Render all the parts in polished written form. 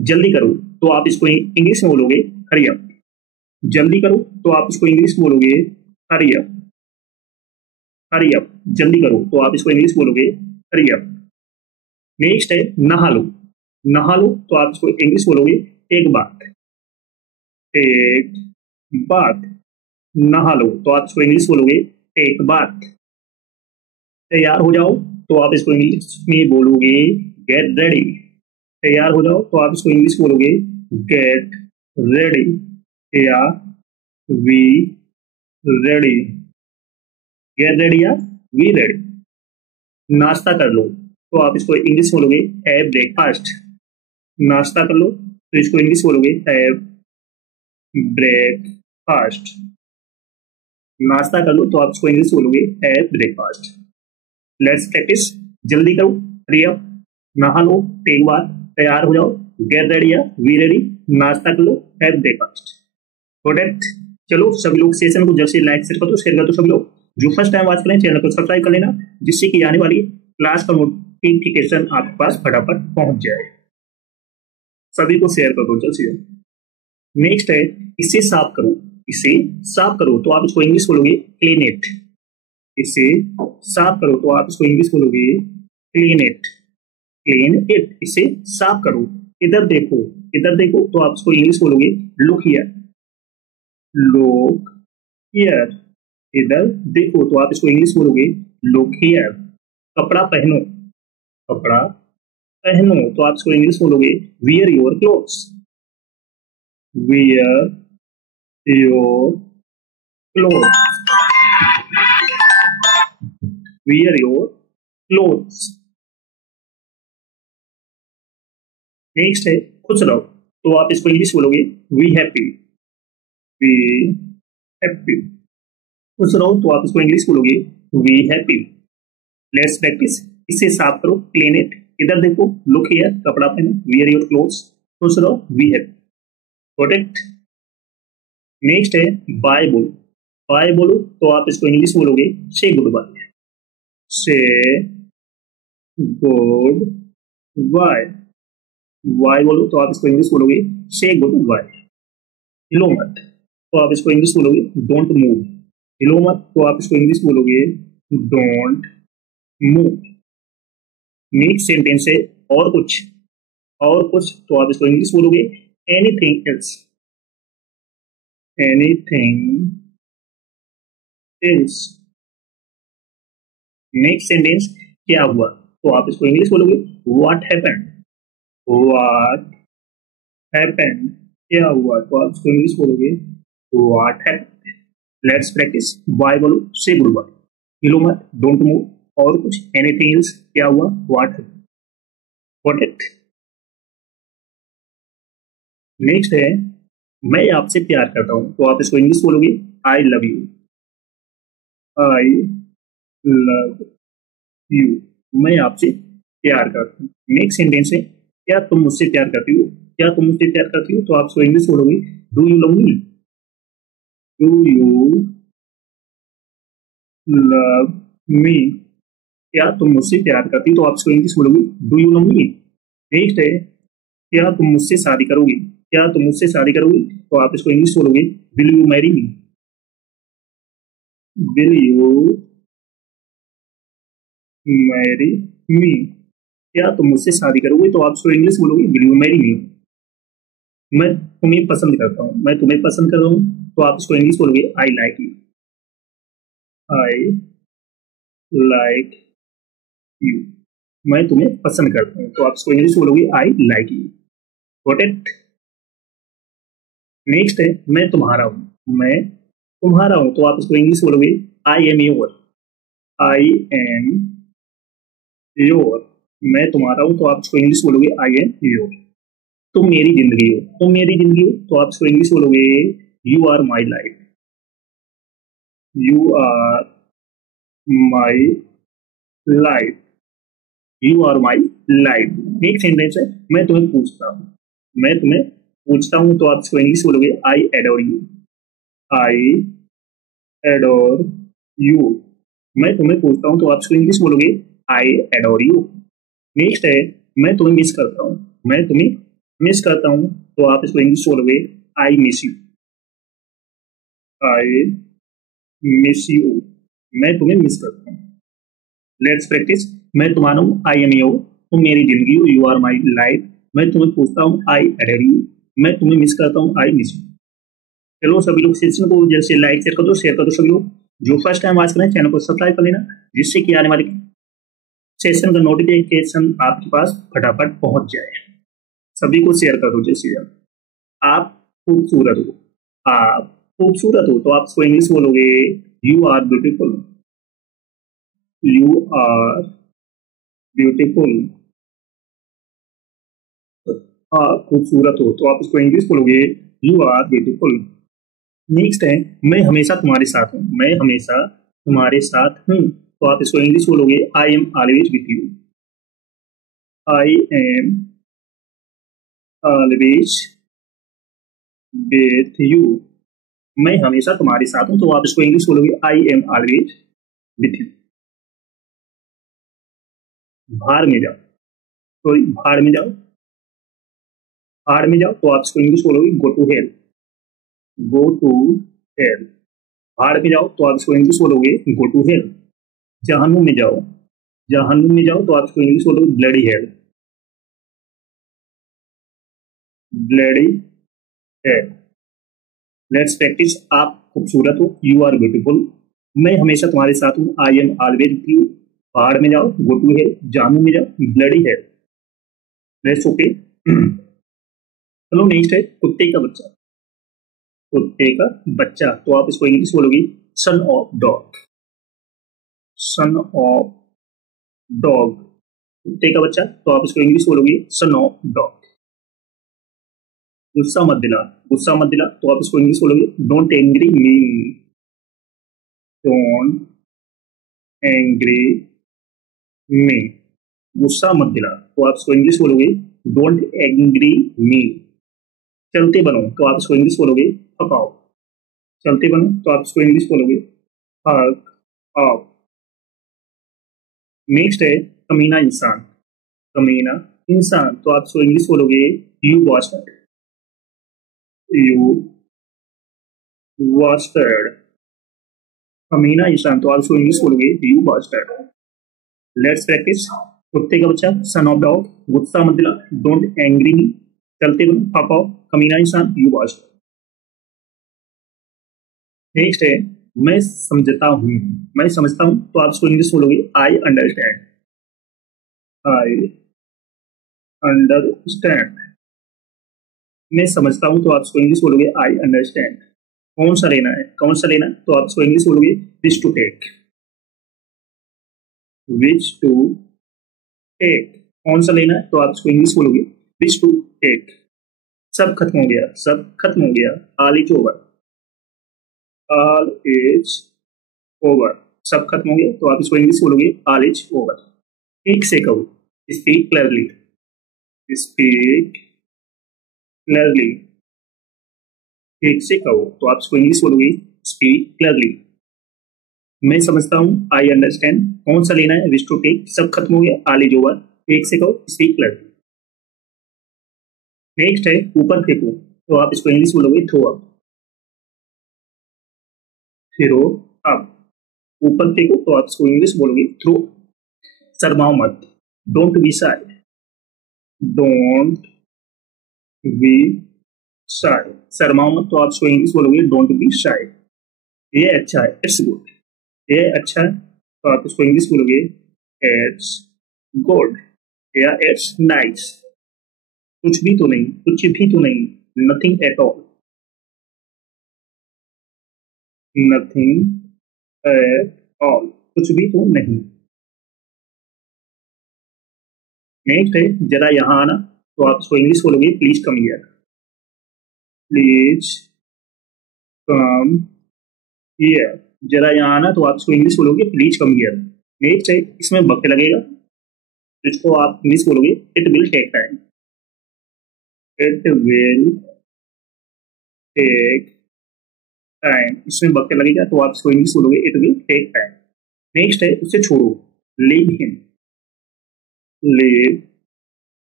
जल्दी करो तो आप इसको इंग्लिश में बोलोगे हरी अप। जल्दी करो तो आप इसको इंग्लिश में बोलोगे हरी अप। हरी अप, जल्दी करो तो आप इसको इंग्लिश बोलोगे हरी अप। नेक्स्ट है नहा लो। नहा लो तो आप इसको इंग्लिश बोलोगे एक बात। एक बात, नहा लो तो आप इसको इंग्लिश बोलोगे एक बात। तैयार हो जाओ तो आप इसको इंग्लिश में बोलोगे गेट रेडी। तैयार हो जाओ तो आप इसको इंग्लिश बोलोगे गेट रेडी या वी रेडी। गेट रेडी या वी रेडी। नाश्ता कर लो तो आप इसको इंग्लिश बोलोगे हैव ब्रेकफास्ट। नाश्ता कर लो तो इसको इंग्लिश बोलोगे हैव ब्रेकफास्ट। नाश्ता कर लो तो आप इसको इंग्लिश बोलोगे हैव ब्रेकफास्ट। Let's practice. जल्दी करो, हरी अप, नहा लो, टेक बात, तैयार हो जाओ, गेट रेडी या वी रेडी, नाश्ता कर लो, हैव ब्रेकफास्ट। प्रोडक्ट। चलो सभी लोग सेशन को जल्द से लाइक शेयर कर दो, शेयर कर दो। सभी लोग जो फर्स्ट टाइम वॉच करें चैनल को सब्सक्राइब कर लेना, जिससे कि आने वाली क्लास का नोटिफिकेशन आपके पास फटाफट पहुंच जाए। सभी को शेयर कर दो जल्द से जल्द। नेक्स्ट है इसे साफ करो। इसे साफ करो तो आप इसको इंग्लिश बोलोगे क्लीन इट। इसे साफ करो तो आप इसको इंग्लिश बोलोगे क्लीन इट। क्लीन इट, इसे साफ करो। इधर देखो, इधर देखो तो आप इसको इंग्लिश बोलोगे लुक हियर। लुक हियर, इधर देखो तो आप इसको इंग्लिश बोलोगे लुक हियर। कपड़ा पहनो। कपड़ा पहनो तो आप इसको इंग्लिश बोलोगे wear your clothes. Wear your clothes. Wear your clothes. Next है खुश रहो तो आप इसको इंग्लिश बोलोगे वी हैप्पी। We happy. खुश रहो तो आप इसको इंग्लिश बोलोगे वी हैप्पी। Let's practice. इसे साफ करो, क्लीन इट, इधर देखो, लुक हियर, कपड़ा पहनो, वियर योर क्लोथ्स, खुश रहो, वी हैप्पी। प्रोटेक्ट। नेक्स्ट है बाय बोलो। बाय बोलो तो आप इसको इंग्लिश बोलोगे से गुड बाय। से गुड बाय। बाय बोलो तो आप इसको इंग्लिश बोलोगे से गुड बाय। हिलो मत तो आप इसको इंग्लिश बोलोगे डोंट मूव। हिलो मत तो आप इसको इंग्लिश बोलोगे डोंट मूव। नेक्स्ट सेंटेंस है और कुछ। और कुछ तो आप इसको इंग्लिश बोलोगे anything else. Anything else. Next sentence क्या हुआ तो आप इसको इंग्लिश बोलोगे व्हाट हैपेंड। व्हाट हैपेंड, क्या हुआ तो आप इसको इंग्लिश बोलोगे what happened. Let's practice. Bye बोलो, से गुड बाय, हिलो मत, डोंट मूव, और कुछ, एनीथिंग एल्स, क्या हुआ, व्हाट हैपेंड। प्रोटेक्ट। नेक्स्ट है मैं आपसे प्यार करता हूं तो आप इसको इंग्लिश बोलोगे I love you. I love you, मैं आपसे प्यार करता हूँ। नेक्स्ट सेंटेंस है क्या तुम मुझसे प्यार करती हो। क्या तुम मुझसे प्यार करती हो तो आप इसको इंग्लिश बोलोगे do you love me. Do you love me, क्या तुम मुझसे प्यार करती हो तो आप इसको इंग्लिश बोलोगे do you love me. Next है क्या तुम मुझसे शादी करोगे। क्या तुम मुझसे शादी करोगे तो आप इसको इंग्लिश बोलोगे will you marry me. Will you marry me, क्या तुम मुझसे शादी करोगे तो आप इसको इंग्लिश बोलोगे विल यू मैरी मी। मैं तुम्हें पसंद करता हूँ। मैं तुम्हें पसंद कर रहा हूँ तो आप इसको इंग्लिश बोलोगे I like you. I like you, मैं तुम्हें पसंद करता हूँ तो आप इसको इंग्लिश बोलोगे I like you. Got it. Next है मैं तुम्हारा हूं। मैं तुम्हारा हूं तो आप इसको इंग्लिश बोलोगे I am your. I am your, मैं तुम्हारा हूं तो आप इसको इंग्लिश बोलोगे आई एम योर। तुम मेरी जिंदगी हो। तुम मेरी जिंदगी हो तो आप इसको इंग्लिश बोलोगे you are my life. You are my life. You are my life. Next sentence है मैं तुम्हें पूछता हूं। मैं तुम्हें पूछता हूं तो आप इसको इंग्लिश बोलोगे I adore you. I adore you, मैं तुम्हें पूछता हूं तो आप इसको इंग्लिश बोलोगे आई एडोर यू। नेक्स्ट है मैं तुम्हें मिस करता हूं। मैं तुम्हें मिस करता हूँ तो आप इसको इंग्लिश बोलोगे I miss you. I miss you, मैं तुम्हें मिस करता हूँ। Let's practice. मैं तुम्हारा हूँ, आई एम यू, तुम मेरी जिंदगी हो, यू आर माई लाइफ। मैं तुम्हें पूछता हूँ, आई एडेड यू, मैं तुम्हें मिस करता हूँ, आई मिस यू। चलो सभी लोग सेशन को जैसे लाइक शेयर कर दो सभी लोग। जो फर्स्ट टाइम आज करें चैनल को सब्सक्राइब कर लेना, जिससे कि आने वाले सेशन का नोटिफिकेशन आपके पास फटाफट पहुंच जाए। सभी को शेयर कर दो। जैसे आप खूबसूरत हो, आप खूबसूरत हो तो आप इसको इंग्लिश बोलोगे you are beautiful. You are beautiful. आप खूबसूरत हो तो आप इसको इंग्लिश बोलोगे यू आर ब्यूटीफुल। नेक्स्ट है, मैं हमेशा तुम्हारे साथ हूँ। मैं हमेशा तुम्हारे साथ हूँ तो आप इसको इंग्लिश बोलोगे I am always with you. I am always with you. मैं हमेशा तुम्हारे साथ हूँ तो आप इसको इंग्लिश बोलोगे I am always with you. बाहर में जाओ, तो बाहर में जाओ, बाहर में जाओ तो आप इसको इंग्लिश बोलोगे go to hell. Go to hell. बाहर में जाओ तो आप इसको इंग्लिश बोलोगे गो टू हेल। जहन्नुम में जाओ, जहन्नुम में जाओ तो आप इसको इंग्लिश बोलोगे bloody hell. Bloody hell. Let's practice. आप खूबसूरत हो, यू आर ब्यूटीफुल। मैं हमेशा तुम्हारे साथ हूँ, I am always with you. पहाड़ में जाओ, गो टू हेल। जहन्नुम में जाओ, ब्लडी हेल। Let's okay. चलो नेक्स्ट है कुत्ते का बच्चा। कुत्ते का बच्चा तो आप इसको इंग्लिश बोलोगे son of dog. Son of dog. कुत्ते का बच्चा तो आप इसको इंग्लिश बोलोगे सन ऑफ डॉग। गुस्सा मत दिला, गुस्सा मत दिला तो आप इसको इंग्लिश बोलोगे don't angry me. Don't angry मी। गुस्सा मत दिला तो आप इसको इंग्लिश बोलोगे डोंट एंग्री मी। चलते बनो तो आप इसको इंग्लिश बोलोगे हक ऑफ। चलते बनो तो आप इसको इंग्लिश बोलोगे हक ऑफ। नेक्स्ट है कमीना इंसान। कमीना इंसान तो आप इसको इंग्लिश बोलोगे यू बास्टर्ड। You bastard. कमीना इंसान तो आप इसको इंग्लिश बोलोगे यू बास्टर्ड। Let's practice. कुत्ते का बच्चा सन ऑफ डॉग। गुस्सा मत दिला, डोंट एंग्री मी। चलते बनो हक ऑफ। कमीना इंसान, यू बास्टर्ड। नेक्स्ट है मैं समझता हूँ। मैं समझता हूँ तो आप इसको इंग्लिश बोलोगे आई अंडरस्टैंड। I understand. मैं समझता हूँ तो आप इसको इंग्लिश बोलोगे आई अंडरस्टैंड। कौन सा लेना है, कौन सा लेना है तो आप इसको इंग्लिश बोलोगे which to take. Which to take. कौन सा लेना है तो आप इसको इंग्लिश बोलोगे विच टू टेक। सब खत्म हो गया, सब खत्म हो गया। All is over. All is over. सब खत्म हो गया तो आप इसको इंग्लिश बोलोगे ऑल इज ओवर। ठीक से कहो, स्पीक क्लियरली। Speak clearly. ठीक से कहो तो आप इसको इंग्लिश बोलोगे स्पीक क्लियरली। मैं समझता हूँ आई अंडरस्टैंड। कौन सा लेना है विच टू टेक। सब खत्म हो गया, ऑल इज ओवर। ठीक से कहो, स्पीक क्लियरली। नेक्स्ट है ऊपर फेंको तो आप इसको इंग्लिश बोलोगे थ्रो अप। Throw up. ऊपर फेंको तो आप इसको इंग्लिश बोलोगे थ्रो। शर्माओ मत, don't be shy. Don't be shy. शर्माओ मत तो आप इसको इंग्लिश बोलोगे डोंट बी शाय। ये अच्छा है, इट्स गुड। ये अच्छा है तो आप इसको इंग्लिश बोलोगे इट्स गुड या इट्स नाइस। कुछ भी तो नहीं, कुछ भी तो नहीं, nothing at all. Nothing at all, कुछ भी तो नहीं। नेक्स्ट है जरा यहाँ आना तो आप इसको इंग्लिश बोलोगे please come here. Please come here. जरा यहाँ आना तो आप इसको इंग्लिश बोलोगे प्लीज कम हियर। नेक्स्ट है इसमें वक्त लगेगा, जिसको आप इंग्लिश बोलोगे it will take time. It will take time. इसमें वक्त लगेगा तो आप इसको इंग्लिश बोलोगे it will take time. Next है उसे छोड़ो, लीव हिम। Leave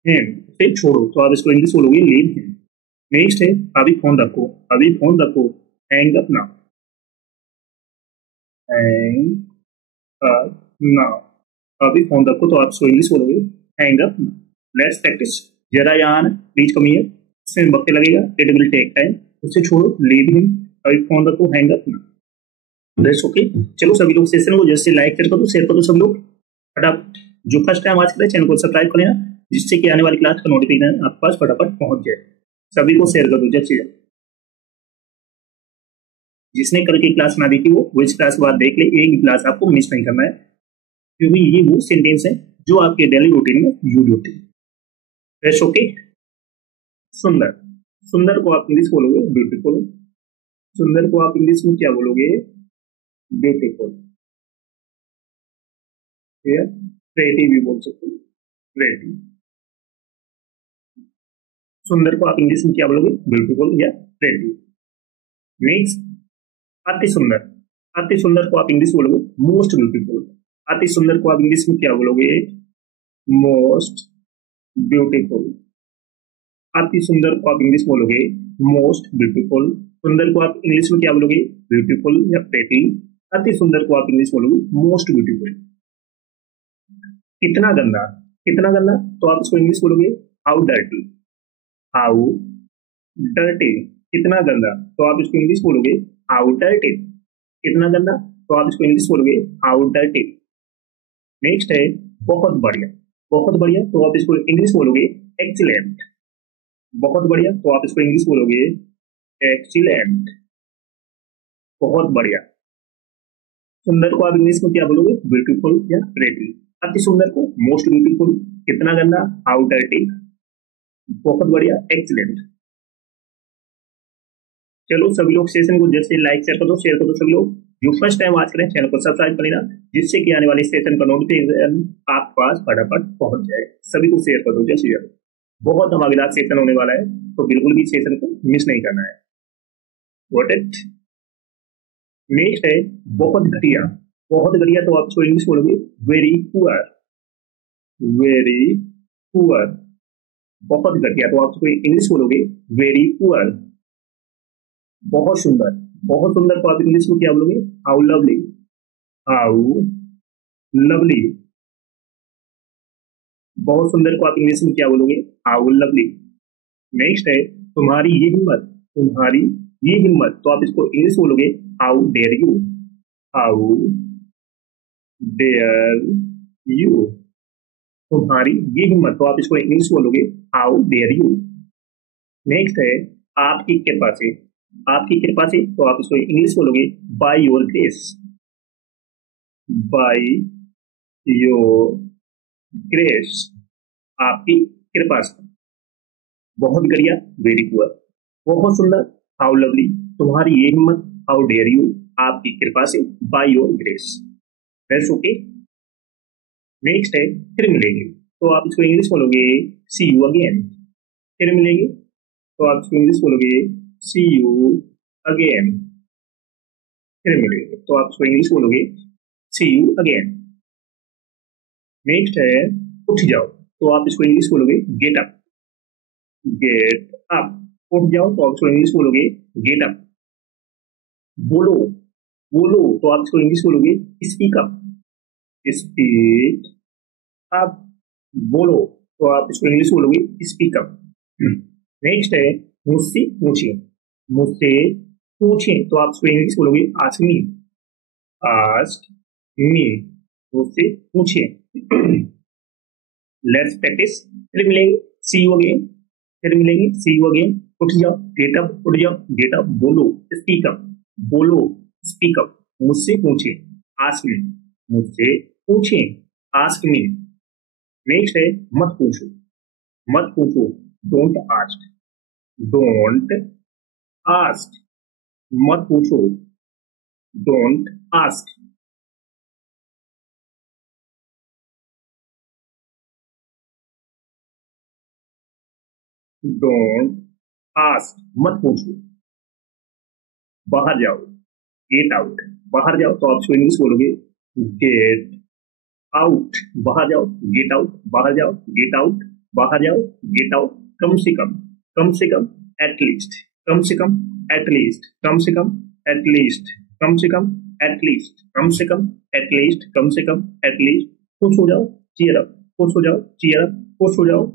him. उसे छोड़ो, तो आप इसको इंग्लिश बोलोगे लीव हिम। नेक्स्ट है अभी फोन रखो, अभी फोन रखो, hang up now, hang up now, अभी फोन रखो, तो आप इसको इंग्लिश बोलोगे hang up now. Let's practice. जरा यहाँ प्लीज कम हियर, इसमें वक्त लगेगा, इट विल टेक टाइम, उसे छोड़ो लीव हिम, अभी फोन रखो, hang up now. That's okay. चलो सभी लोग सेशन को जैसे लाइक शेयर कर दो सब लोग फटाफट। जो फर्स्ट टाइम आज कर चैनल को सब्सक्राइब कर लेना, जिससे कि आने वाली क्लास का नोटिफिकेशन आपके पास फटाफट पहुंच जाए। सभी को शेयर कर दो जैसे जिसने कल की क्लास ना देखी वो इस क्लास के बाद देख ले, एक भी क्लास आपको मिस नहीं करना है, क्योंकि ये वो सेंटेंस है जो आपके डेली रूटीन में यूज होते हैं। That's okay. सुंदर, सुंदर को आप इंग्लिश बोलोगे ब्यूटीफुल, सुंदर को आप इंग्लिश में क्या बोलोगे ब्यूटीफुल, या प्रेटी भी बोल सकते हो, प्रेटी। सुंदर को आप इंग्लिश में क्या बोलोगे ब्यूटीफुल या प्रेटी। नेक्स्ट अति सुंदर, अति सुंदर को आप इंग्लिश बोलोगे मोस्ट ब्यूटीफुल, अति सुंदर को आप इंग्लिश में क्या बोलोगे मोस्ट ब्यूटीफुल, अति सुंदर को आप इंग्लिश बोलोगे मोस्ट ब्यूटीफुल, सुंदर को आप इंग्लिश में क्या बोलोगे ब्यूटीफुल या प्रेटी, अति सुंदर को आप इंग्लिश बोलोगे मोस्ट ब्यूटीफुल। कितना गंदा, कितना गंदा तो आप इसको इंग्लिश बोलोगे हाउ डर्टी, हाउ डर्टी, कितना गंदा तो आप इसको इंग्लिश बोलोगे हाउ डर्टी, कितना गंदा तो आप इसको इंग्लिश बोलोगे हाउ डर्टी। नेक्स्ट है बहुत बढ़िया, बहुत बढ़िया तो आप इसको इंग्लिश बोलोगे एक्सीलेंट, बहुत बढ़िया तो आप इसको इंग्लिश बोलोगे एक्सीलेंट, बहुत बढ़िया। सुंदर को आप इंग्लिश में क्या बोलोगे ब्यूटीफुल या प्रेटी, अति सुंदर को मोस्ट ब्यूटीफुल, कितना गंदा हाउ डर्टी, बहुत बढ़िया एक्सीलेंट। चलो सभी लोग सेशन को जैसे लाइक शेयर कर दो सभी लोग। जो फर्स्ट टाइम आज करें चैनल को सब्सक्राइब कर लेना, जिससे कि आने वाली सेशन का नोटिफिकेशन आपके पास फटाफट पहुंच जाए। सभी को शेयर कर दो जैसे बहुत धमाकेदार सेशन होने वाला है, तो बिल्कुल भी सेशन को मिस नहीं करना है। Got it? नेक्स्ट है बहुत घटिया, बहुत घटिया तो आप इसको इंग्लिश बोलोगे वेरी पुअर, वेरी पुअर, बहुत घटिया तो आप इसको इंग्लिश बोलोगे वेरी पुअर। बहुत सुंदर, बहुत सुंदर को आप इंग्लिश में क्या बोलोगे हाउ लवली, हाउ लवली, बहुत सुंदर को आप इंग्लिश में क्या बोलोगे हाउ लवली। नेक्स्ट है तुम्हारी ये हिम्मत, तुम्हारी ये हिम्मत तो आप इसको इंग्लिश बोलोगे how dare you, how dare you, तुम्हारी ये हिम्मत तो आप इसको इंग्लिश बोलोगे हाउ डेयर यू। नेक्स्ट है आपकी कृपा से, आपकी कृपा से तो आप इसको इंग्लिश बोलोगे by your grace, by your grace, आपकी कृपा से। बहुत बढ़िया वेरी पुअर, बहुत सुंदर हाउ लवली, तुम्हारी ये हिम्मत हाउ डेयर यू, आपकी कृपा से by your grace. That's okay. Next है फिर मिलेंगे, तो आप इसको इंग्लिश बोलोगे सी यू अगेन, फिर मिलेंगे तो आप इसको इंग्लिश बोलोगे सी यू अगेन, फिर मिलेंगे तो आप इसको इंग्लिश बोलोगे सी यू अगेन। नेक्स्ट है उठ जाओ, तो आप इसको इंग्लिश बोलोगे गेट अप, गेट अप, उठ जाओ तो आप इसको इंग्लिश बोलोगे गेट अप। बोलो, बोलो तो आप इसको इंग्लिश बोलोगे स्पीक अप, स्पीक अप, बोलो तो आप इसको इंग्लिश बोलोगे स्पीक अप। नेक्स्ट है मुझसे पूछिए, मुझसे पूछिए तो आप इसको इंग्लिश बोलोगे आस्क मी, आस्क मी, मुझसे पूछिए। Let's practice. फिर मिलेंगे सी यू अगेन, फिर मिलेंगे सी यू अगेन। उठ जाओ गेट अप, उठ जाओ गेट अप, बोलो स्पीक अप, बोलो स्पीक अप, मुझसे पूछे आस्क मी, मुझसे पूछे आस्क मी। नेक्स्ट है मत पूछो, मत पूछो डोंट आस्क, डोंट आस्क, मत पूछो डोंट आस्क। डोंट आस्क, मत पूछो। बाहर जाओ गेट आउट, बाहर जाओ तो आप इंग्लिश बोलोगे गेट आउट, बाहर जाओ गेट आउट, बाहर जाओ गेट आउट। बाहर जाओ, गेट आउट, कम से कम, कम से कम, एटलीस्ट, कम से कम, एटलीस्ट, कम से कम, एटलीस्ट, कम से कम, एटलीस्ट, कम से कम, एटलीस्ट, कम से कम, एटलीस्ट, खुश हो जाओ, चीयर अप, खुश हो जाओ, चीयर अप, खुश हो जाओ,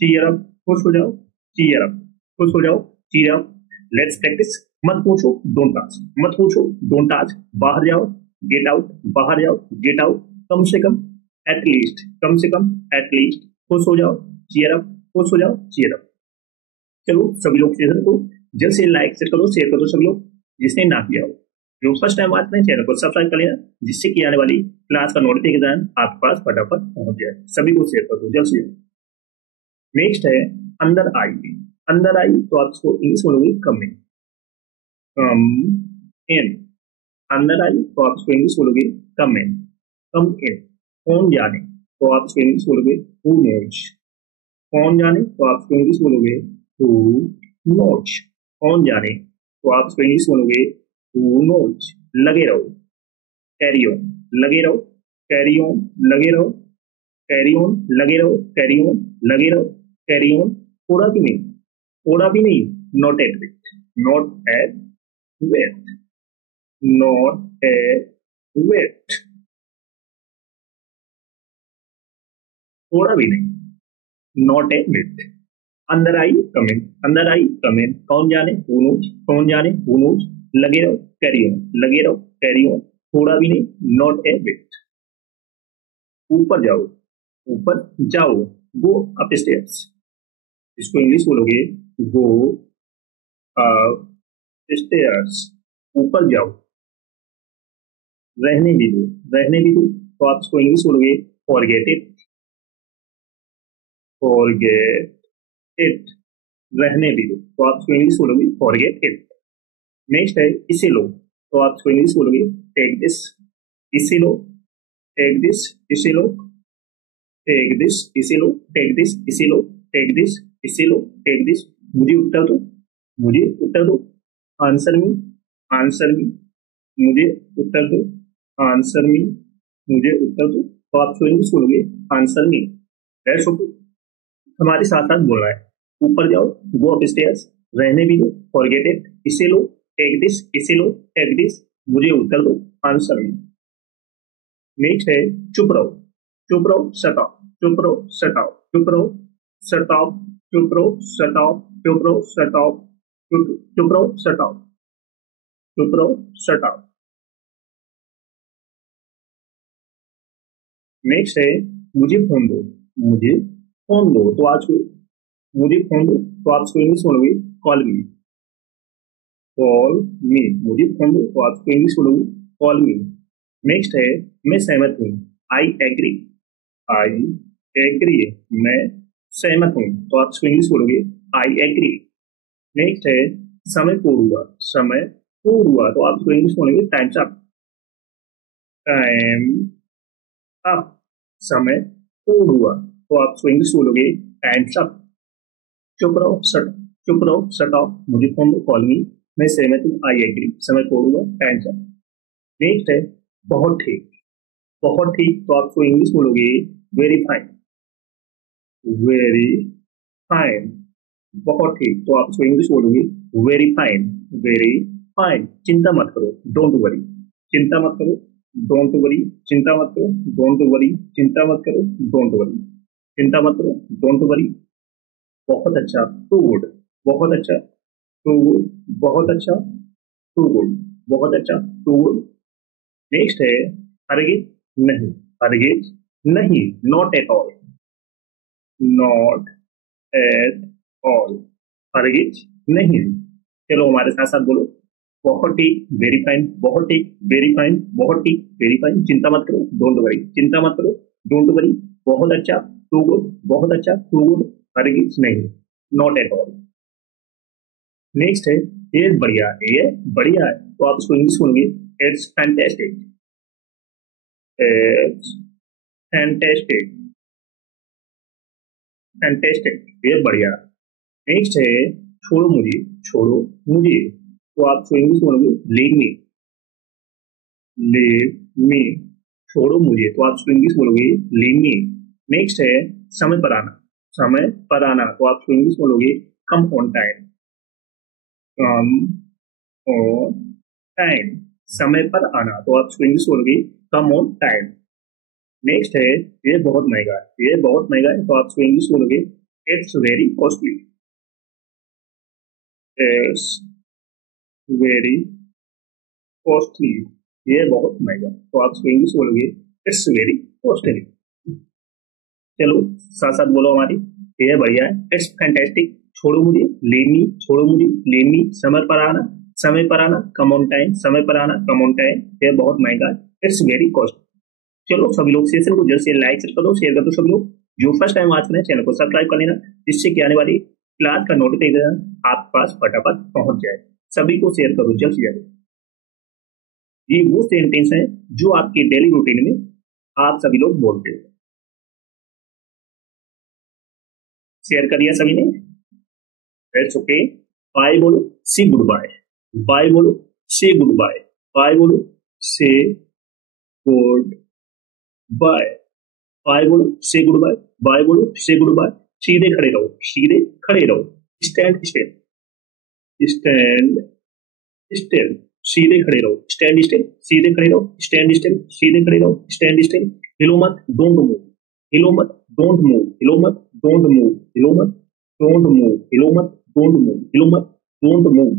चीयर अप, खुश हो जाओ, चीयर अप, खुश हो जाओ, चीयर अप। Let's practice. मत पूछो, डोंट आस्क, मत पूछो, डोंट आस्क, बाहर जाओ, गेट आउट, बाहर जाओ, गेट आउट, कम से कम, एटलीस्ट, कम से कम, एटलीस्ट, खुश हो जाओ, चीयर अप, खुश हो जाओ, चीयर अप। चलो सभी लोग चैनल को जल्द से लाइक करो, शेयर करो सभी लोग, जिसने ना किया हो। जो फर्स्ट टाइम आते हैं चैनल को सब्सक्राइब कर लेना, जिससे कि आने वाली क्लास का नोटिफिकेशन आपके पास फटाफट पहुंच जाए। सभी को शेयर कर दो जल्द से। नेक्स्ट है अंदर आई। अंदर आई तो आप इसको इंग्लिश बोलोगे कम इन, कम इन। अंदर आई तो आप इसको इंग्लिश बोलोगे कम इन, कम इन। कौन जाने तो आप इसको इंग्लिश बोलोगे हु नोज। कौन जाने तो आप इसको इंग्लिश बोलोगे हु नोज। कौन जाने तो आप इसको इंग्लिश बोलोगे हु नोज। लगे रहो, कैरी ऑन, लगे रहो, कैरी ऑन, लगे रहो, कैरी ऑन, लगे रहो, कैरी ऑन, लगे रहो, कैरी ऑन। थोड़ा भी नहीं, थोड़ा भी नहीं, not at with, not at with, not at with, थोड़ा भी नहीं, नॉट एट विथ। अंदर आई कम इन, अंदर आई कम इन। कौन जाने हु नोज, कौन जाने हु नोज। लगे रहो, कैरी ऑन, लगे रहो, कैरी ऑन, थोड़ा भी नहीं, नॉट ए विथ। ऊपर जाओ, ऊपर जाओ, गो अप स्टेयर्स। इसको इंग्लिश बोलोगे गो अप स्टेयर्स। ऊपर जाओ। रहने भी दो, रहने भी दो तो आप इसको इंग्लिश बोलोगे फॉरगेट इट, फॉरगेट इट। रहने भी दो तो आप इसको इंग्लिश बोलोगे फॉरगेट इट। नेक्स्ट है इसे लो तो आप इसको इंग्लिश बोलोगे टेक दिस। इसे लो, टेक दिस, इसे लो, टेक दिस, इसे लो, टेक दिस, इसे लो, टेक दिस, इसे लो, टेक दिस। मुझे उत्तर दो, मुझे उत्तर दो, आंसर मी, आंसर मी, मुझे उत्तर दो, आंसर मी, मुझे उत्तर दो तो आप इसको इंग्लिश बोलोगे आंसर मी। That's okay. हमारे साथ साथ बोलना है। ऊपर जाओ, गो अप स्टेयर्स, रहने भी दो, फॉरगेट इट, इसे लो, टेक दिस, इसे लो, टेक दिस, मुझे उत्तर दो, आंसर मी। नेक्स्ट है चुप रहो, चुप रहो, शट अप, चुप रहो, शट अप, चुप रहो, शट अप, चुप रहो, शट अप, चुप रहो, शट अप, चुप रहो, शट अप, चुप रहो, शट अप। नेक्स्ट है मुझे फोन दो, मुझे फोन दो तो आज मुझे फोन दो तो आप इसको इंग्लिश बोलोगे कॉल मी, कॉल मी। मुझे फोन दो तो आप इसको इंग्लिश बोलोगे कॉल मी। नेक्स्ट है मैं सहमत हूँ, आई एग्री, आई एग्री। मैं सहमत हूँ तो आप इसको इंग्लिश बोलोगे आई एग्री। नेक्स्ट है समय पूर्ण हुआ, समय पूर्ण हुआ तो आप इसको इंग्लिश बोलोगे टाइम्स अप, टाइम अप। समय पूर्ण हुआ तो आप इसको इंग्लिश बोलोगे टाइम्स अप। चुप रहो, शट, चुप रहो, शट ऑफ, मुझे फोन दो कॉल मी, मैं सहमत हूँ, आई एग्री, समय पूर्ण हुआ, टाइम्स अप। नेक्स्ट है बहुत ठीक, बहुत ठीक तो आपको इंग्लिश बोलोगे वेरी फाइन, वेरी फाइन। बहुत ठीक तो आप इसको इंग्लिश बोलोगे वेरी फाइन, वेरी फाइन। चिंता मत करो, डोंट वरी, चिंता मत करो, डोंट वरी, चिंता मत करो, डोंट वरी, चिंता मत करो, डोंट वरी, चिंता मत करो, डोंट वरी। बहुत अच्छा, टू गुड, बहुत अच्छा, टू गुड, बहुत अच्छा, टू गुड, बहुत अच्छा, टू गुड। नेक्स्ट है हरगिज नहीं, हरगिज नहीं, not at all, not at all, हरगिज नहीं। चलो हमारे साथ साथ बोलो बहुत ठीक, वेरी फाइन, बहुत ठीक, वेरी फाइन, बहुत ठीक, वेरी फाइन। चिंता मत करो, डोंट वरी, चिंता मत करो, डोंट वरी। बहुत अच्छा, टू गुड, बहुत अच्छा, टू गुड, हरगिज नहीं, नॉट एट ऑल। नेक्स्ट है ये बढ़िया, ये बढ़िया है तो आप इसको इंग्लिश बोलोगे it's fantastic, it's fantastic, fantastic, ये बढ़िया। नेक्स्ट है छोड़ो मुझे, छोड़ो मुझे तो आप इसको इंग्लिश बोलोगे लीव मी, लीव मी। छोड़ो मुझे तो आप इसको इंग्लिश बोलोगे लीव मी। नेक्स्ट है समय पर आना, समय पर आना तो आप इसको इंग्लिश बोलोगे come on time, come on time. समय पर आना तो आप इसको इंग्लिश बोलोगे कम ऑन टाइम। नेक्स्ट है ये बहुत महंगा है, ये बहुत महंगा है तो आप इसको इंग्लिश बोलोगे it's very costly, it's very costly. ये बहुत महंगा तो आप इसको इंग्लिश बोलोगे इट्स वेरी कॉस्टली। चलो साथ साथ बोलो हमारी, ये बढ़िया है, इट्स फैंटास्टिक, छोड़ो मुझे, लेमी, छोड़ो मुझे, लेमी, समय पर आना, समय पर आना, कम ऑन टाइम, समय पर आना, कम ऑन टाइम, ये बहुत महंगा है, इट्स वेरी कॉस्ट। चलो सभी लोग सेशन को जल्द से लाइक कर दो, शेयर कर दो। सभी लोग जो फर्स्ट टाइम आज करें चैनल को सब्सक्राइब कर लेना, जिससे कि आने वाली क्लास का नोटिफिकेशन आपके पास फटाफट पहुंच जाए। सभी को शेयर करो जल्द से जल्द। ये वो सेंटेंस है जो आपके डेली रूटीन में आप सभी लोग बोलते हो। शेयर कर दिया सभी ने, दैट्स ओके। बाय बोलो, सी गुड बाय, बाय बोलो, से गुड बाय, बाय बोलो, से गुड बाय, बाय बोलो, से गुड बाय, बाय बोलो, से गुड बाय। सीधे खड़े रहो, सीधे खड़े रहो, स्टैंड स्टिल, स्टैंड स्टिल, सीधे खड़े रहो, स्टैंड स्टिल, सीधे खड़े रहो, स्टैंड स्टिल, सीधे खड़े रहो, स्टैंड स्टिल। हिलो मत, डोंट मूव, हिलो मत, डोंट मूव, हिलो मत, डोंट मूव, हिलो मत, डोंट मूव, हिलो मत, डोंट मूव, हिलो मत, डोंट मूव।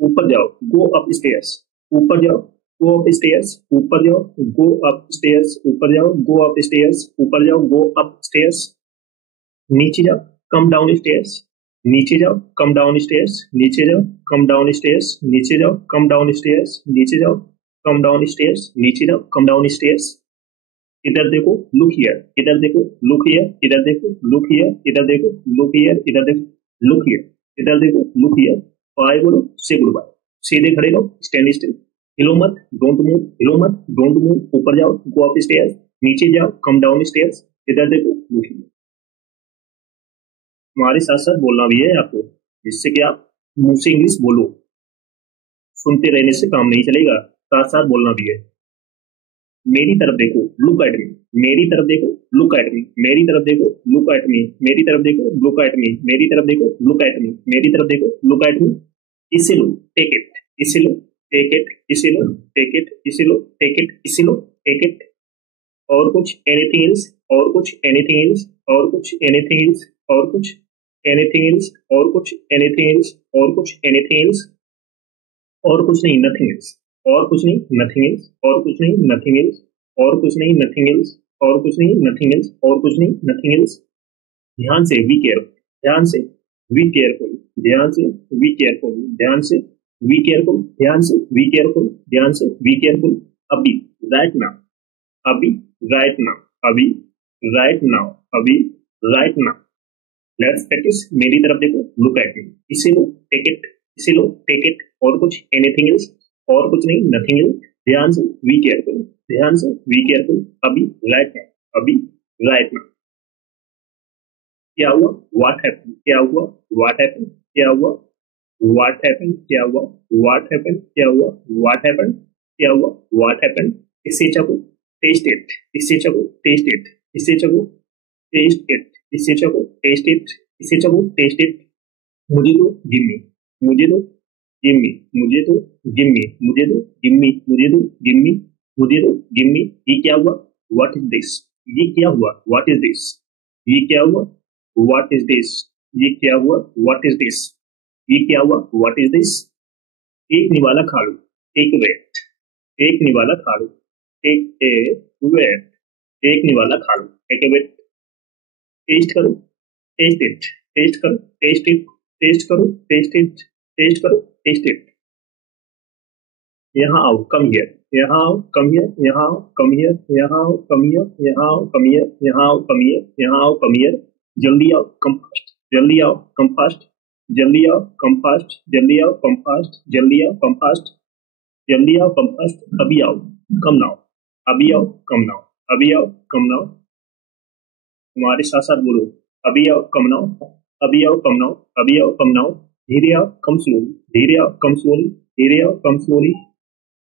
ऊपर जाओ, गो अप स्टेयर्स, ऊपर जाओ, गो अप स्टेयर्स, ऊपर जाओ, गो अप स्टेयर्स, ऊपर जाओ, गो अप स्टेयर्स, ऊपर जाओ, गो अप स्टेयर्स। नीचे जाओ, कम डाउन स्टेयर्स, नीचे जाओ, कम डाउन स्टेयर्स, नीचे जाओ, कम डाउन स्टेयर्स, नीचे जाओ, कम डाउन स्टेयर्स, नीचे जाओ, कम डाउन स्टेयर्स, नीचे जाओ, कम डाउन स्टेयर्स। इधर देखो, लुक हियर, इधर देखो, लुक हियर, इधर देखो, लुक हियर, इधर देखो, लुक हियर, इधर देखो, लुक हियर, इधर देखो, लुक हियर। बाय बोलो, से गुड बाय, सीधे खड़े रहो, स्टैंड स्टिल, हिलो मत, डोंट मूव, हिलो मत, डोंट मूव। ऊपर जाओ, गो अप स्टेयर्स, नीचे जाओ, कम डाउन स्टेयर्स, इधर देखो, लुक हियर। हमारे साथ साथ बोलना भी है आपको, जिससे कि आप मुंह से इंग्लिश बोलो, सुनते रहने से काम नहीं चलेगा, साथ साथ बोलना भी है। मेरी तरफ देखो, लुक एट मी, मेरी तरफ देखो, लुक एट मी, मेरी तरफ देखो, लुक एट मी, मेरी तरफ देखो, लुक एट मी, मेरी तरफ देखो, लुक एट मी, मेरी तरफ देखो, लुक एट मी। इसे लो, टेक इट, इसे लो, टेक इट, इसे लो, टेक इट, इसे लो, टेक इट, इसे लो, टेक इट। और कुछ एनीथिंग एल्स, और कुछ एनीथिंग एल्स, और कुछ एनीथिंग एल्स, और कुछ एनीथिंग एल्स, और कुछ एनीथिंग एल्स, और कुछ एनीथिंग एल्स, और कुछ नहीं, नथिंग एल्स, और कुछ नहीं, नथिंग एल्स, और कुछ नहीं, नथिंग एल्स, और कुछ नहीं, नथिंग एल्स, और कुछ नहीं, नथिंग एल्स, और कुछ नहीं, नथिंग एल्स। ध्यान से, बी केयरफुल, ध्यान से, बी केयरफुल, ध्यान से, बी केयरफुल, ध्यान से, बी केयरफुल, ध्यान से, बी केयरफुल, ध्यान से, बी केयरफुल। अभी, राइट नाउ, अभी, राइट नाउ, अभी, राइट नाउ, अभी, राइट नाउ। Let's practice. मेरी तरफ देखो, लुक एट मी, इसे लो, टेक इट, इसे लो, टेक इट, और कुछ एनीथिंग एल्स, और कुछ नहीं, नथिंग एल्स। ध्यान से, बी केयरफुल, ध्यान से, बी केयरफुल। अभी, राइट नाउ, अभी, राइट नाउ। क्या हुआ, व्हाट हैपेंड, क्या हुआ, व्हाट हैपेंड, क्या हुआ, व्हाट हैपेंड, क्या हुआ, व्हाट हैपेंड, क्या हुआ, व्हाट हैपेंड, क्या हुआ, व्हाट हैपेंड। इसे चखो, टेस्ट इट, इसे चखो, टेस्ट इट, इसे चखो, टेस्ट इट, इसे चखो, टेस्ट इट, इसे चखो, टेस्ट इट। मुझे दो, गिव मी, मुझे दो, गिव मी, मुझे दो, गिव मी, मुझे दो, गिव मी, मुझे दो, गिव मी, मुझे दो, गिव मी। ये क्या हुआ, व्हाट इज दिस, ये क्या हुआ, व्हाट इज दिस, ये क्या हुआ, व्हाट इज दिस, ये क्या हुआ, व्हाट इज दिस, ये क्या हुआ, व्हाट इज दिस। एक निवाला खा लो, एक वेट, एक निवाला खा लो, एक ए वेट, एक निवाला खा लो, एक वेट। टेस्ट करो, टेस्ट इट, टेस्ट करो, टेस्ट इट, टेस्ट करो, टेस्ट इट, टेस्ट करो, टेस्ट इट। यहाँ आओ, कम हियर, यहाँ आओ, कम हियर, यहाँ आओ, कम हियर, यहाँ आओ, कम हियर, यहाँ आओ, कम हियर, यहाँ आओ, कम हियर, यहाँ आओ, कम हियर। जल्दी आओ, कम फास्ट, जल्दी आओ, कम फास्ट, जल्दी आओ, कम फास्ट, जल्दी आओ, कम फास्ट, जल्दी आओ, कम फास्ट, जल्दी आओ, कम फास्ट। अभी आओ, कम नाउ, अभी आओ, कम नाउ, अभी आओ, कम नाउ। हमारे साथ साथ बोलो, अभी आओ, कम नाउ, अभी आओ, कम नाउ, अभी आओ, कम नाउ। धीरे आओ, कम स्लोली, धीरे आओ, कम स्लोली, धीरे आओ, कम स्लोली,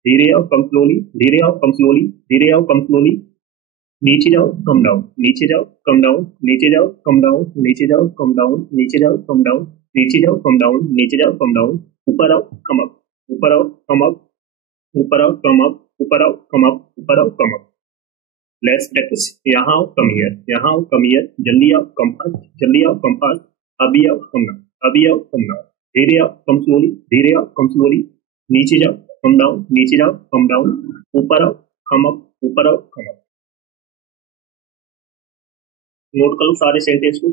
धीरे आओ, कम स्लोली, धीरे आओ, कम स्लोली, धीरे आओ, कम स्लोली। नीचे जाओ कम डाउन, नीचे जाओ कम डाउन, नीचे जाओ कम डाउन, नीचे जाओ कम डाउन, नीचे जाओ कम डाउन, नीचे जाओ कम डाउन, नीचे जाओ कम डाउन, ऊपर आओ कम अप, ऊपर आओ कम अप, ऊपर आओ कम अप, ऊपर आओ कम अप, ऊपर आओ कम अप। Let's practice. यहाँ आओ कम हियर, यहाँ आओ कम हियर, जल्दी आओ कम फास्ट, जल्दी आओ कम फास्ट, अभी आओ कम नाउ, अभी आओ कम नाउ, धीरे आओ कम स्लोली, धीरे आओ कम स्लोली, नीचे जाओ कम डाउन, नीचे जाओ कम डाउन, ऊपर आओ कम अप, ऊपर आओ कम अप। नोट कर लो सारे सेंटेंस को।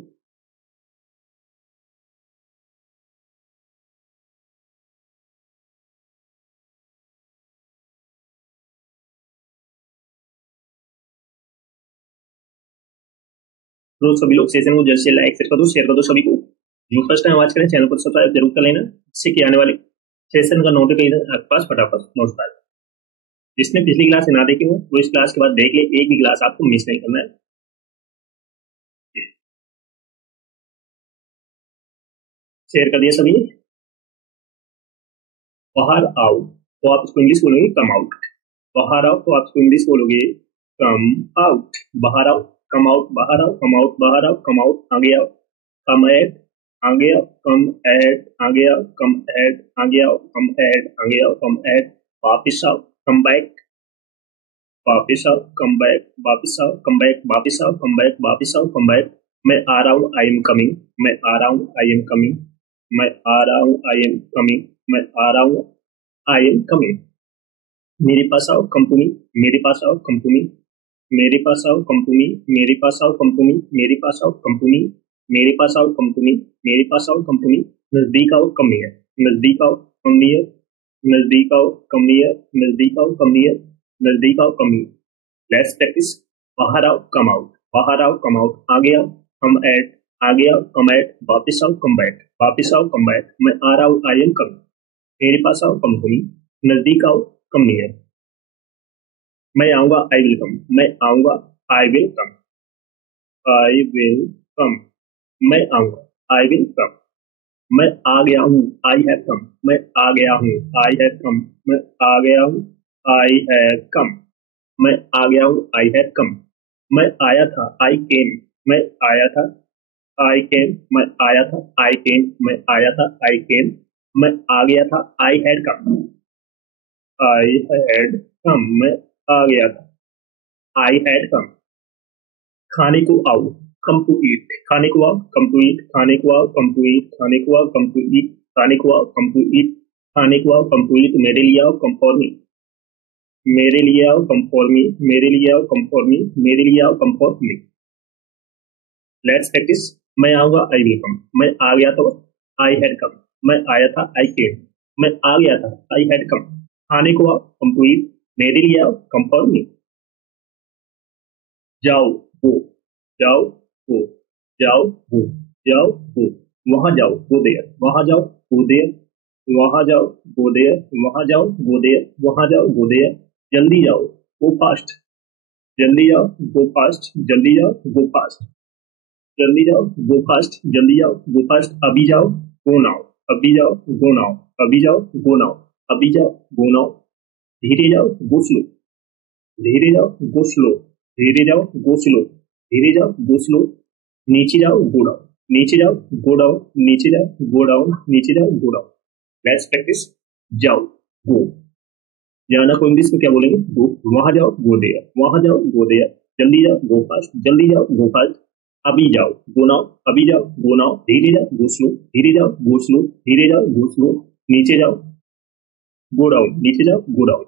तो सभी लोग सेशन को जल्द से लाइक शेयर कर दो सभी को। जो फर्स्ट टाइम वॉच करें चैनल को सब्सक्राइब जरूर कर लेना, जिससे कि आने वाले सेशन का नोटिफिकेशन आपके पास फटाफट नोटिफाई। जिसने पिछली क्लास ना देखी हो वो इस क्लास के बाद देख ले, एक भी क्लास आपको मिस नहीं करना है। शेयर कर दिया सभी। बाहर आओ तो आप इसको इंग्लिश बोलोगे कम आउट, बाहर आओ तो आप इसको इंग्लिश बोलोगे कम आउट, बाहर आओ कम आउट, बाहर आओ कम आउट, बाहर आओ कम आउट, आगे आओ कम एड, आगे आओ कम एड, आगे आओ कम एड, आगे आओ कम एड, आगे आओ कम एड, वापिस आओ कम बैक, वापिस आओ कम बैक, वापिस आओ कम बैक, वापिस आओ कम बैक, वापिस आओ कम बैक। मैं आ रहा हूँ आई एम कमिंग, मैं आ रहा हूँ आई एम कमिंग, मैं आ रहा हूँ आई एम कमिंग, मैं आ रहा हूँ आई एम कमिंग। मेरे पास आओ कम टू मी, मेरे पास आओ कम टू मी, मेरे पास आओ कम टू मी, मेरे पास आओ कम टू मी, मेरे पास आओ कम टू मी, मेरे पास आओ कम टू मी, मेरे पास आओ कम टू मी। नजदीक आओ कम नियर, नजदीक आओ कम नियर, नजदीक आओ कम नियर, नजदीक आओ कम नियर, नजदीक आओ कम नियर। Let's practice. बाहर आओ कम आउट, बाहर आओ कम आउट, आगे आओ कम एड, आगे आओ कम एड, वापिस आओ कम बैक, वापिस आओ कम बैक। मैं आ रहा हूँ आई एम कम, मेरे पास आओ कम टू मी, नजदीक आओ कम नियर। मैं आऊंगा आई विल कम, मैं आऊंगा I will come, I will come. मैं आऊंगा आई विल कम। मैं आ गया हूँ आई हैव कम, मैं आ गया हूँ आई हैव कम, मैं आ गया हूँ आई हैव कम, मैं आ गया हूँ आई हैव कम। मैं आया था आई केम, मैं आया था आई केम, मैं आया था आई केम, मैं आया था आई केम। मैं आ गया था I had come, I had come, मैं आ गया था आई हैड कम। खाने को आओ कम टू ईट, खाने को आओ कम टू ईट, खाने को आओ कम टू ईट, खाने को आओ कम टू ईट, खाने को आओ कम टू ईट, खाने को आओ कम टू ईट। मेरे लिए आओ कम फॉर मी, मेरे लिए आओ कम फॉर मी, मेरे लिए आओ कम फॉर मी, मेरे लिए आओ come for me. Let's practice. मैं आऊंगा आई विल कम, मैं आ गया तो आई हैड कम, मैं आया था आई केम, मैं आ गया था आई हैड कम। खाने को आओ कम टू ईट, मेरे लिए आओ कम फॉर मी। जाओ वो, जाओ वो, जाओ वो, जाओ वो, वहां जाओ वो देयर, वहां जाओ वो देयर, वहां जाओ वो देयर, वहां जाओ वो देयर, वहां जाओ वो देयर। जल्दी जाओ गो फास्ट, जल्दी जाओ गो फास्ट, जल्दी जाओ गो फास्ट, जल्दी जाओ गो फास्ट, जल्दी जाओ गो फास्ट। अभी जाओ गो नाउ, अभी जाओ गो नाउ, अभी जाओ गो नाउ, अभी जाओ गो नाउ। धीरे जाओ गो स्लो, धीरे जाओ गो स्लो, धीरे जाओ गो स्लो, धीरे जाओ गो स्लो। नीचे जाओ गो डाउन, नीचे जाओ गो डाउन, नीचे जाओ गो डाउन, नीचे जाओ गो डाउन। Let's practice. जाओ गो, जाना को इंग्लिश में क्या बोलेंगे गो। वहां जाओ गो देयर, वहां जाओ गो देयर। जल्दी जाओ गो फास्ट, जल्दी जाओ गो फास्ट। अभी जाओ गो नाउ, अभी जाओ गो नाउ। धीरे जाओ गो स्लो, धीरे जाओ गो स्लो, धीरे जाओ गो स्लो। नीचे जाओ गो डाउन, नीचे जाओ गो डाउन।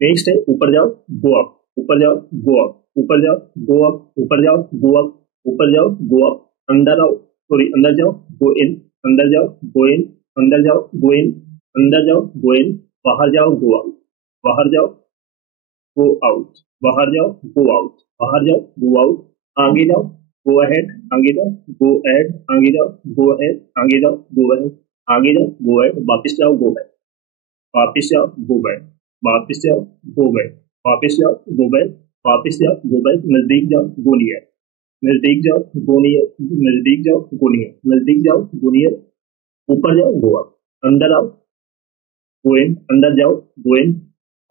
नेक्स्ट है ऊपर जाओ गो अप, ऊपर जाओ गो अप, ऊपर जाओ गो अप, ऊपर जाओ गो अप, ऊपर जाओ गो अप। अंदर आओ सॉरी अंदर जाओ गो इन, अंदर जाओ गो इन, अंदर जाओ गो इन, अंदर जाओ गो इन। बाहर जाओ गो आउट, बाहर जाओ गो आउट, बाहर जाओ गो आउट, बाहर जाओ गो आउट। आगे जाओ गो अहेड, आगे जाओ गो एड, आगे जाओ गो अहेड, आगे जाओ गो अहेड, आगे जाओ गो एड। वापस जाओ गो बैक, वापस जाओ गो बैक, वापस जाओ गो बैक, वापस जाओ गो बैक, वापस जाओ गो बैक। नजदीक जाओ गो नियर, नजदीक जाओ गो नियर, नजदीक जाओ गो नियर, नजदीक जाओ गो नियर। ऊपर जाओ गो अप, अंदर आओ गो इन, अंदर जाओ गो इन।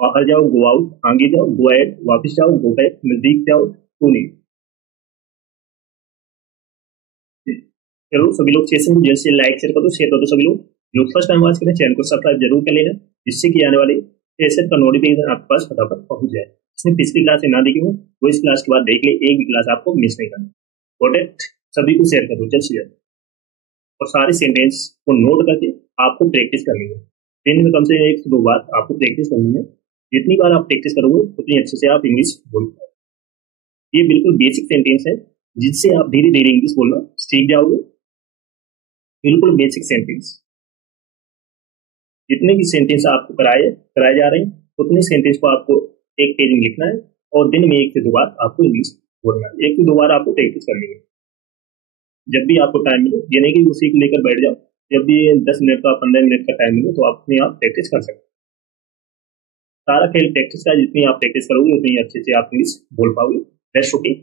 बाहर जाओ, गो आउट, आगे जाओ, गो एड, वापस जाओ, गो बैक, नजदीक जाओ, टू नहीं। चलो सभी लोग सेशन जैसे लाइक शेयर कर दो, शेयर कर दो सभी लोग। जो फर्स्ट टाइम वॉच करें चैनल को सब्सक्राइब जरूर कर लेना, जिससे कि आने वाले सेशन का नोटिफिकेशन आपके पास फटाफट पहुंच जाए। इसने पिछली क्लास में ना देखी हो वो इस क्लास के बाद देख ले, एक भी क्लास आपको मिस नहीं करना। प्रोडक्ट सभी को शेयर कर दो जल्द से जल्द, और सारे सेंटेंस को नोट करके आपको प्रैक्टिस करनी है। दिन में कम से कम 1 से 2 बार आपको प्रैक्टिस करनी है। जितनी बार आप प्रैक्टिस करोगे उतनी अच्छे से आप इंग्लिश बोल पाओगे। ये बिल्कुल बेसिक सेंटेंस है जिससे आप धीरे धीरे इंग्लिश बोलना सीख जाओगे। बिल्कुल बेसिक सेंटेंस, जितने भी सेंटेंस आपको कराए जा रहे हैं उतने सेंटेंस को आपको एक पेज में लिखना है और दिन में 1 से 2 बार आपको इंग्लिश बोलना है। 1 से 2 बार आपको प्रैक्टिस करनी है। जब भी आपको टाइम मिले, ये नहीं कि उसी को लेकर बैठ जाओ। जब भी 10 मिनट का 15 मिनट का टाइम मिले तो आप अपने आप प्रैक्टिस कर सकते हैं। सारा खेल प्रैक्टिस का, जितनी आप प्रैक्टिस करोगे उतनी अच्छे से आप इंग्लिश बोल पाओगे। Best okay.